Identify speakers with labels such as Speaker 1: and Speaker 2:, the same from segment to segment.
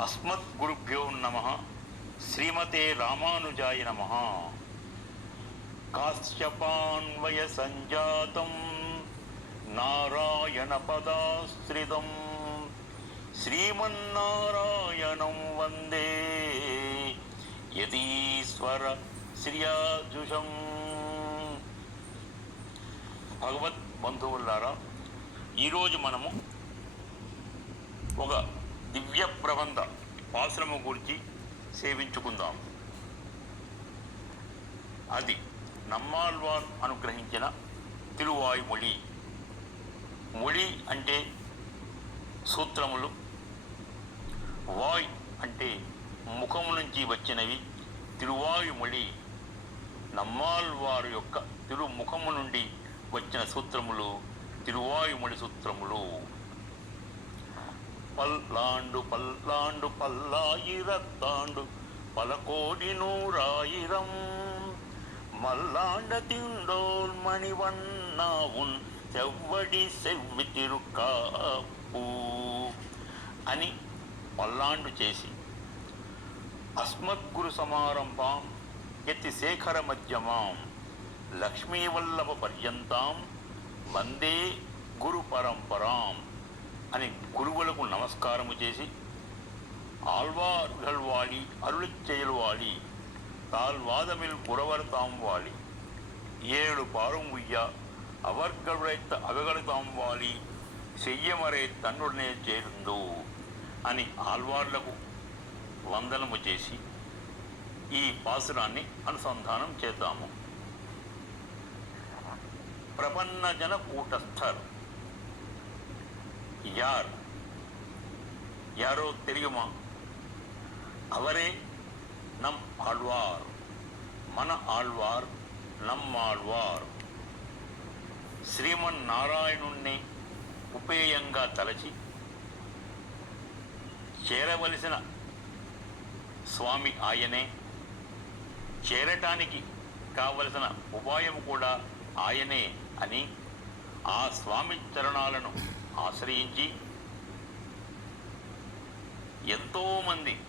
Speaker 1: అస్మత్ గురుభ్యో నమ శ్రీమతే రామానుజాయ నమ. కాశ్యపాన్వయ సంజాతం నారాయణ పదాశ్రితం శ్రీమన్నారాయణం వందే యతీశ్వర శ్రియాజుషం భగవత్ బంధువులారా ఈరోజు మనము ఒక దివ్య ప్రబంధ పాశ్రమ గురించి సేవించుకుందాం. అది నమ్మాల్వార్ అనుగ్రహించిన తిరువాయుమొళి మొళి. అంటే సూత్రములు. వాయ్ అంటే ముఖము నుంచి వచ్చినవి. తిరువాయుమొళి నమ్మాల్వారు యొక్క తిరుముఖము నుండి వచ్చిన సూత్రములు. తిరువాయుమొళి సూత్రములు. పల్లాండు பல்லாண்டு பல்லாயிரத்தாண்டு பல கோடி நூறாயிரம் மல்லாண்ட திண்டோல் மணிவண்ணா உன் తిరుకాపు అని పల్లాండు చేసి అస్మద్గురు సమారంభాం యతి శేఖర మధ్యమాం లక్ష్మీవల్లభ పర్యంతం వందే గురు పరంపరాం. అని గురువులకు నమస్కారము చేసి ఆల్వార్గల్ వాడి అరుళి చేయలువాడి తాల్వాదమిల్ పురవరతాం వాడి ఏడు పారం ఉయ్య అవర్గడుడైత అవగడతాం వాడి చెయ్యమరే తండ్రుడినే చేరుందు అని ఆల్వార్లకు వందనము చేసి ఈ పాసురాన్ని అనుసంధానం చేద్దాము. ప్రపన్న జన కూటస్థర్ யார் யாரோ தெரியுமா அவரே நம் ஆழ்வார் మన ఆళ్వార్ నమ్మాళ్వార్ శ్రీమన్ నారాయణుణ్ణి ఉపేయంగా తలచి చేరవలసిన స్వామి ఆయనే చేరటానికి కావలసిన ఉపాయం కూడా ఆయనే అని ఆ స్వామి చరణాలను ఆశ్రయించి ఎంతోమంది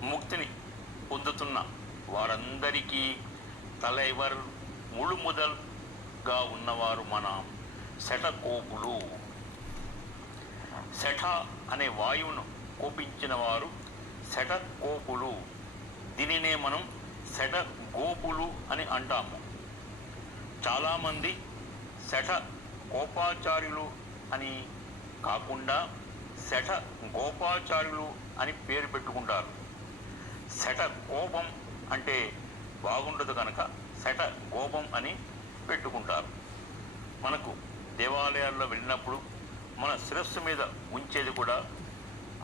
Speaker 1: ముక్తిని పొందుతున్న వారందరికీ తలైవర్ ముಳುముదల్గా ఉన్నవారు మన శటకోపులు. శఠ అనే వాయువును కోపించిన వారు శటకోపులు. దీనినే మనం శట గోపులు అని అంటాము. చాలామంది శఠ కోపాచార్యులు అని కాకుండా శఠ గోపాచార్యులు అని పేరు పెట్టుకుంటారు. శఠ కోపం అంటే బాగుండదు కనుక శఠ కోపం అని పెట్టుకుంటారు. మనకు దేవాలయాల్లో వెళ్ళినప్పుడు మన శిరస్సు మీద ఉంచేది కూడా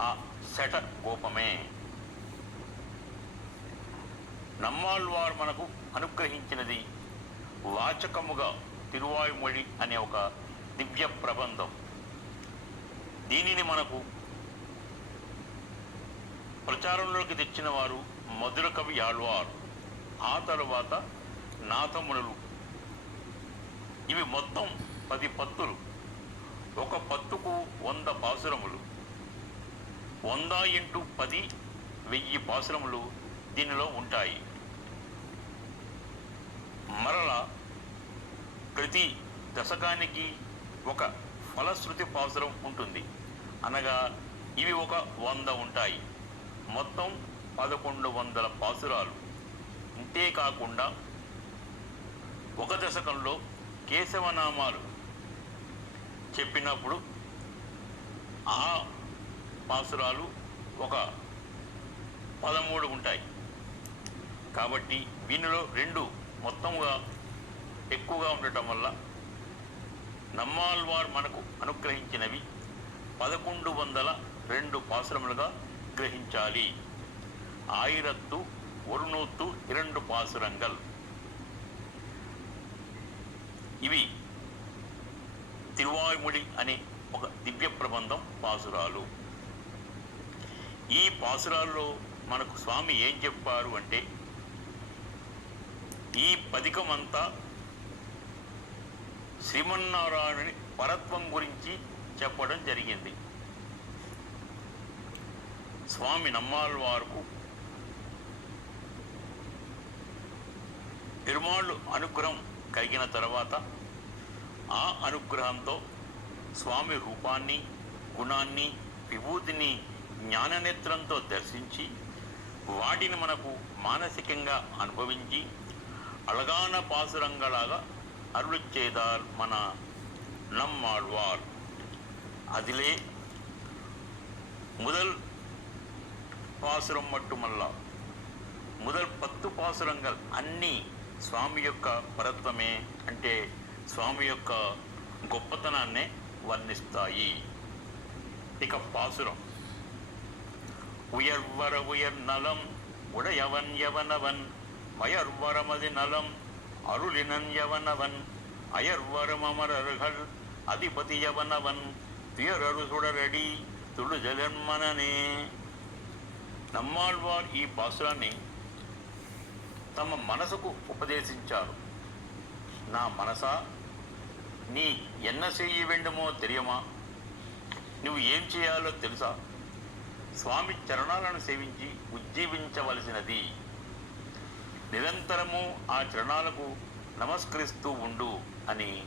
Speaker 1: ఆ శఠ కోపమే నమ్మాళ్వారు మనకు అనుగ్రహించినది వాచకముగా తిరువాయుమొళి అనే ఒక దివ్య ప్రబంధం. దీనిని మనకు ప్రచారంలోకి తెచ్చిన వారు మధుర కవి ఆళ్వార్ ఆ తరువాత నాథమునులు. ఇవి మొత్తం పది పత్తులు. ఒక పత్తుకు వంద పాసురములు. వంద ఇంటూ పది వెయ్యి పాసురములు దీనిలో ఉంటాయి. మరల ప్రతి దశకానికి ఒక ఫలశ్రుతి పాసురం ఉంటుంది. అనగా ఇవి ఒక వంద ఉంటాయి. మొత్తం పదకొండు వందల పాసురాలు ఇంతేకాకుండా ఒక దశకంలో కేశవనామాలు చెప్పినప్పుడు ఆ పాసురాలు ఒక పదమూడు ఉంటాయి. కాబట్టి వీనిలో రెండు మొత్తంగా ఎక్కువగా ఉండటం వల్ల నమ్మాల్వార్ మనకు అనుగ్రహించినవి పదకొండు వందల రెండు పాసురములుగా గ్రహించాలి. ఆయిరత్తు ఒరునూత్తు ఇరండు పాసురంగల్. ఇవి తిరువాయుముడి అనే ఒక దివ్య ప్రబంధం పాసురాలు. ఈ పాసురాల్లో మనకు స్వామి ఏం చెప్పారు అంటే ఈ పథికమంతా శ్రీమన్నారాయణుని పరత్వం గురించి చెప్పడం జరిగింది. స్వామి నమ్మాళ్ళవారుకు పెరుమాళ్ళు అనుగ్రహం కలిగిన తర్వాత ఆ అనుగ్రహంతో స్వామి రూపాన్ని గుణాన్ని విభూతిని జ్ఞాననేత్రంతో దర్శించి వాటిని మనకు మానసికంగా అనుభవించి అలగాన పాసురంగలాగా அருளச் செய்தார் மனா நம் ஆழ்வார். அதிலே முதல் பாசுரம் மட்டுமல்ல முதல் పత్తు పాసురంగల్ అన్నీ స్వామి యొక్క పరత్వమే అంటే స్వామి యొక్క గొప్పతనాన్నే వర్ణిస్తాయి ఇక పాసురం உயர்வர உயர் நலம் உடையவன் எவனவன் வயர்வரமது நலம் அருளினன் எவனவன் அயர்வரும் அமரர்கள் அதிபதி எவனவன் துயரரு சுடரடி துடுஜலன் మననే నమ్మాళ్వార్ ఈ పాసురాన్ని తమ మనసుకు ఉపదేశించారు నా మనసా నీ ఎన్న చెయ్యి వెండమో తెలియమా నువ్వు ఏం చేయాలో తెలుసా స్వామి చరణాలను సేవించి ఉజ్జీవించవలసినది నిరంతరము ఆ చరణాలకు నమస్కరిస్తూ ఉండు అని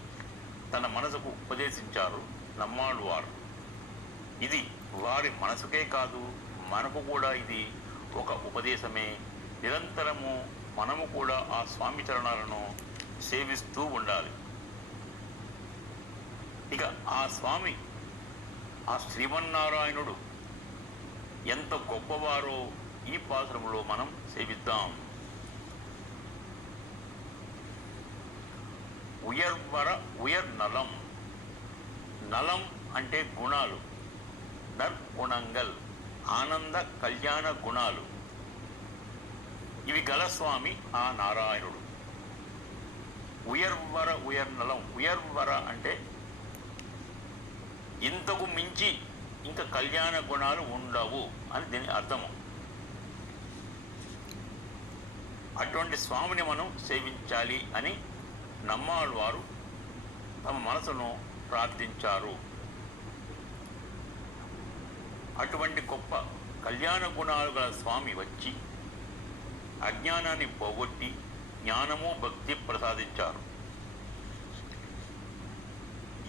Speaker 1: తన మనసుకు ఉపదేశించారు నమ్మాడు వారు ఇది వారి మనసుకే కాదు మనకు కూడా ఇది ఒక ఉపదేశమే. నిరంతరము మనము కూడా ఆ స్వామి చరణాలను సేవిస్తూ ఉండాలి. ఇక ఆ స్వామి ఆ శ్రీమన్నారాయణుడు ఎంత గొప్పవారో ఈ పాత్రములో మనం సేవిద్దాం. ఉయర్వర ఉయర్ నలం నలం అంటే గుణాలు. నర్గుణంగల్ ఆనంద కళ్యాణ గుణాలు. ఇవి గల స్వామి ఆ నారాయణుడు. ఉయర్వర ఉయర్నలం ఉయర్వర అంటే ఇంతకు మించి ఇంకా కళ్యాణ గుణాలు ఉండవు అని దీని అర్థము. అటువంటి స్వామిని మనం సేవించాలి అని నమ్మాళ్ళు వారు తమ మనసును ప్రార్థించారు. అటువంటి గొప్ప కళ్యాణ గుణాలు గల స్వామి వచ్చి అజ్ఞానాన్ని పోగొట్టి జ్ఞానము భక్తి ప్రసాదించారు.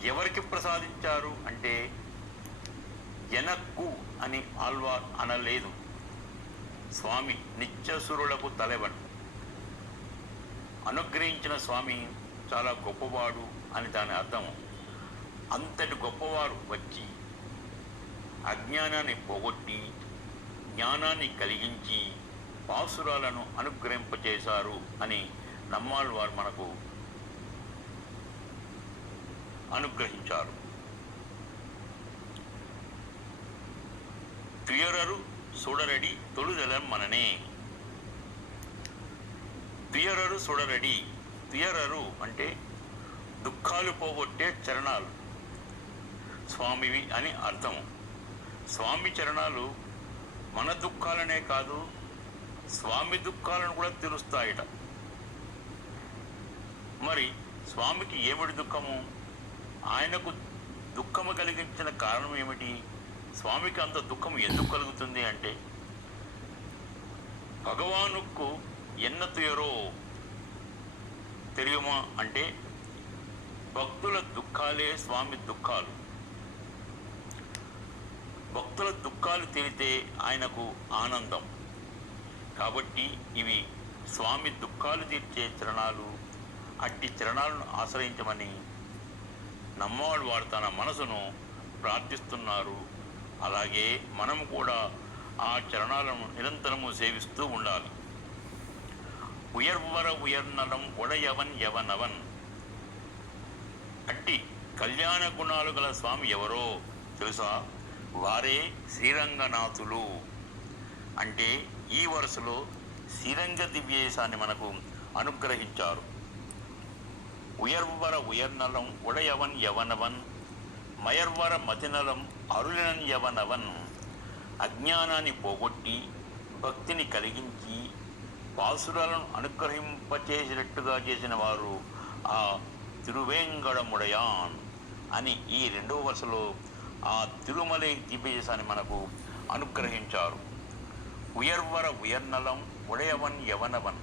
Speaker 1: ఎవరికి ప్రసాదించారు అంటే ఎనక్కు అని ఆల్వార్ అనలేదు. స్వామి నిత్యసురులకు తలెవన్ అనుగ్రహించిన స్వామి చాలా గొప్పవాడు అని దాని అర్థం. అంతటి గొప్పవారు వచ్చి అజ్ఞానాన్ని పోగొట్టి జ్ఞానాన్ని కలిగించి పాసురాలను అనుగ్రహింపచేశారు అని నమ్మాళ్ళు వారు మనకు అనుగ్రహించారు. తుయరరు సుడరడి తొలుదెలన్ మననే. తుయరరు సుడరడి తుయరరు అంటే దుఃఖాలు పోగొట్టే చరణాలు. స్వామివి అని అర్థము. స్వామి చరణాలు మన దుఃఖాలనే కాదు స్వామి దుఃఖాలను కూడా తీరుస్తాయట. మరి స్వామికి ఏమిటి దుఃఖము? ఆయనకు దుఃఖము కలిగించిన కారణం ఏమిటి? స్వామికి అంత దుఃఖం ఎందుకు కలుగుతుంది అంటే భగవానుకు ఎన్న తుయరో తెలియమా అంటే భక్తుల దుఃఖాలే స్వామి దుఃఖాలు. భక్తుల దుఃఖాలు తీరితే ఆయనకు ఆనందం. కాబట్టి ఇవి స్వామి దుఃఖాలు తీర్చే చరణాలు అట్టి చరణాలను ఆశ్రయించమని నమ్మవాడు వారు తన మనసును ప్రార్థిస్తున్నారు. అలాగే మనం కూడా ఆ చరణాలను నిరంతరము సేవిస్తూ ఉండాలి. ఉయర్వర உயர்நலம் ఉడయవన్ యవనవన్ అట్టి కళ్యాణ గుణాలు గల స్వామి ఎవరో తెలుసా వారే శ్రీరంగనాథులు అంటే ఈ వరుసలో శ్రీరంగ దివ్యేశాన్ని మనకు అనుగ్రహించారు ఉయర్వర ఉయర్నలం ఉడయవన్ యవనవన్ మయర్వర మతినలం అరుళినన్ యవనవన్ అజ్ఞానాన్ని పోగొట్టి భక్తిని కలిగించి పాసురాలను అనుగ్రహింపచేసినట్టుగా చేసిన వారు ఆ తిరువేంగడముడయాన్ అని ఈ రెండవ వరుసలో ఆ తిరుమలై దివ్యజేశాన్ని మనకు అనుగ్రహించారు. ఉయర్వర ఉయర్నలం ఉడయవన్ యవనవన్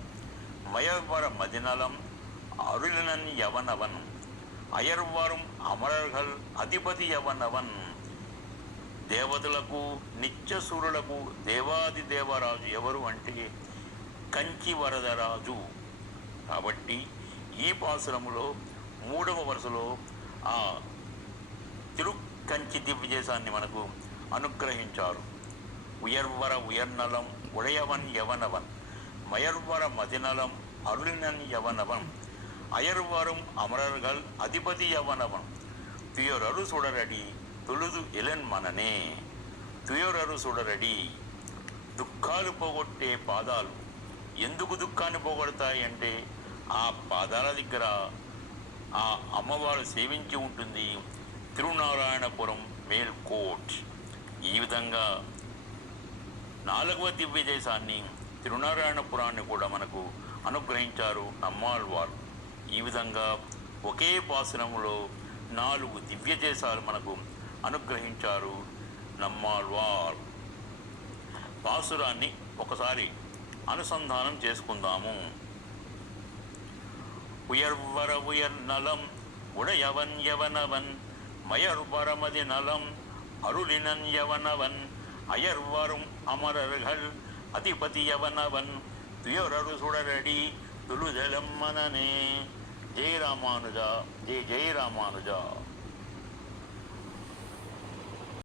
Speaker 1: మయర్వర మదినలం అరుళనన్ యవనవన్ అయర్వరం అమరర్హల్ అధిపతి యవనవన్ దేవతలకు నిత్యసూరులకు దేవాది దేవరాజు ఎవరు అంటే కంచి వరదరాజు కాబట్టి ఈ పాసురములో మూడవ వరుసలో ఆ తిరుక్కంచి దివ్యదేశాన్ని మనకు అనుగ్రహించారు ఉయర్వర ఉయర్నలం ఉడయవన్ యవనవన్ మయర్వర మదినలం అరుளிనన్ యవనవన్ అయర్వరం అమరర్గల్ అధిపతి యవనవన్ తుయరరు సుడరడి తొలుదు ఎలన్ మననే తుయరరు సుడరడి దుఃఖాలు పోగొట్టే పాదాలు ఎందుకు దుఃఖాన్ని పోగొడతాయి అంటే ఆ పాదాల దగ్గర ఆ అమ్మవారు సేవించి ఉంటుంది తిరునారాయణపురం మేల్కోట్ ఈ విధంగా నాలుగవ దివ్య దేశాన్ని తిరునారాయణపురాన్ని కూడా మనకు అనుగ్రహించారు నమ్మాళ్వారు. ఈ విధంగా ఒకే పాసనంలో నాలుగు దివ్య దేశాలు మనకు అనుగ్రహించారు నమ్మాళ్వార్. పాసురాన్ని ఒకసారి అనుసంధానం చేసుకుందాము உயர்வர உயர் நலம் உடையவன் எவனவன் மயர்வரமதி நலம் அருளினன் எவனவன் அயர்வரும் அமரர்கள் அதிபதியவனவன் துயரரு சுடரடி துளுதலம் மனனே ஜெய ராமானுஜா ஜெய ஜெய ராமானுஜா